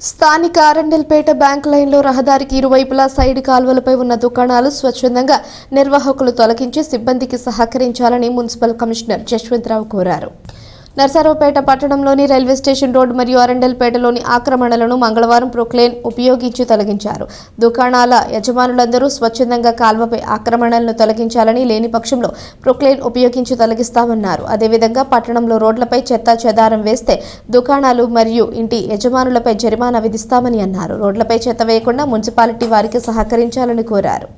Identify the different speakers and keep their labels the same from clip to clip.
Speaker 1: స్థానిక ఆరండల్పేట బ్యాంక్ లైన్లో రహదారికి ఇరువైపులా సైడ్ కాలువలపై ఉన్న దుకాణాలు స్వచ్ఛందంగా నిర్వాహకులు తొలగించి సిబ్బందికి సహకరించాలని మున్సిపల్ కమిషనర్ జశ్వంతరావు కోరారు. నర్సారావుపేట పట్టణంలోని రైల్వే స్టేషన్ రోడ్ మరియు అరండల్పేటలోని ఆక్రమణలను మంగళవారం ప్రొక్లేన్ ఉపయోగించి తొలగించారు. దుకాణాల యజమానులందరూ స్వచ్ఛందంగా కాల్వపై ఆక్రమణలను తొలగించాలని లేని పక్షంలో ప్రొక్లేన్ ఉపయోగించి తొలగిస్తామన్నారు. అదేవిధంగా పట్టణంలో రోడ్లపై చెత్త చెదారం వేస్తే దుకాణాలు మరియు ఇంటి యజమానులపై జరిమానా విధిస్తామని అన్నారు. రోడ్లపై చెత్త వేయకుండా మున్సిపాలిటీ వారికి సహకరించాలని కోరారు.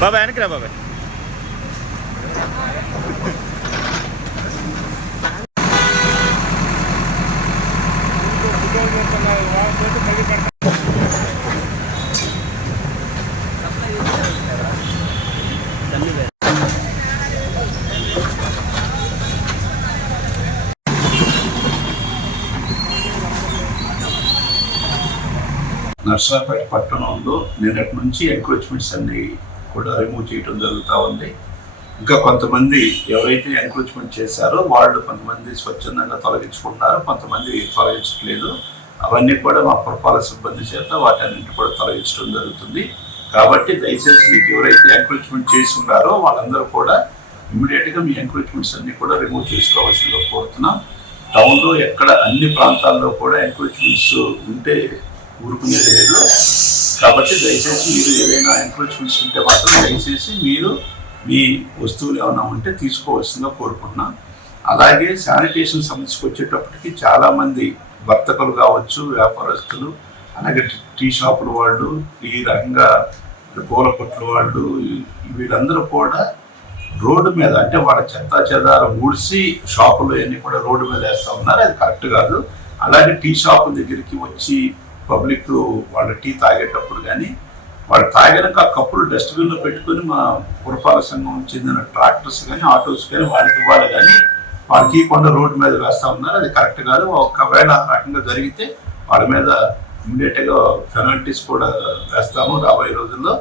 Speaker 2: బాబాయ్ వెనక్కి రా బాబాయ్.
Speaker 3: నర్సాపేట పట్టణంలో నిన్నటి నుంచి ఎంక్రోచ్మెంట్స్ అన్నీ కూడా రిమూవ్ చేయడం జరుగుతూ ఉంది. ఇంకా కొంతమంది ఎవరైతే ఎంక్రోచ్మెంట్ చేశారో వాళ్ళు కొంతమంది స్వచ్ఛందంగా తొలగించుకుంటున్నారు కొంతమంది తొలగించట్లేదు. అవన్నీ కూడా మా పురపాలక సిబ్బంది చేత వాటన్నింటి కూడా తొలగించడం జరుగుతుంది. కాబట్టి దయచేసి మీకు ఎవరైతే ఎంక్రోచ్మెంట్ చేసి ఉన్నారో వాళ్ళందరూ కూడా ఇమీడియట్గా మీ ఎంక్రోచ్మెంట్స్ అన్ని కూడా రిమూవ్ చేసుకోవాల్సిందిగా కోరుతున్నాం. టౌన్లో ఎక్కడ అన్ని ప్రాంతాల్లో కూడా ఎంక్రోచ్మెంట్స్ ఉంటే ఊరుకునేది లేదు. కాబట్టి దయచేసి మీరు ఏదైనా ఎంక్రోచ్మెంట్స్ ఉంటే మాత్రం దయచేసి మీరు మీ వస్తువులు ఏమైనా ఉంటే తీసుకోవాల్సిందిగా కోరుకుంటున్నాం. అలాగే శానిటేషన్ సమస్యకు వచ్చేటప్పటికి చాలామంది వర్తకులు కావచ్చు వ్యాపారస్తులు అలాగే టీ- షాపుల వాళ్ళు ఈ రకంగా పూల కొట్ల వాళ్ళు వీళ్ళందరూ కూడా రోడ్డు మీద అంటే వాళ్ళ చెత్త చెదారం ఊడ్చి షాపులు అన్నీ కూడా రోడ్డు మీద వేస్తూ ఉన్నారు. అది కరెక్ట్ కాదు. అలాగే టీ షాపుల దగ్గరికి వచ్చి పబ్లిక్ వాళ్ళ టీ తాగేటప్పుడు కానీ వాళ్ళు తాగినాక ఆ కప్పులు డస్ట్బిన్లో పెట్టుకొని మా పురపాలక సంఘం చెందిన ట్రాక్టర్స్ కానీ ఆటోస్ కానీ వాళ్ళకి ఇవ్వాలి కానీ వాళ్ళకి ఇవ్వకుండా రోడ్డు మీద వేస్తా ఉన్నారు. అది కరెక్ట్ కాదు. ఒకవేళ ఆ రకంగా జరిగితే వాళ్ళ మీద ఇమ్మీడియట్గా పెనాల్టీస్ కూడా వేస్తాము రాబోయే రోజుల్లో.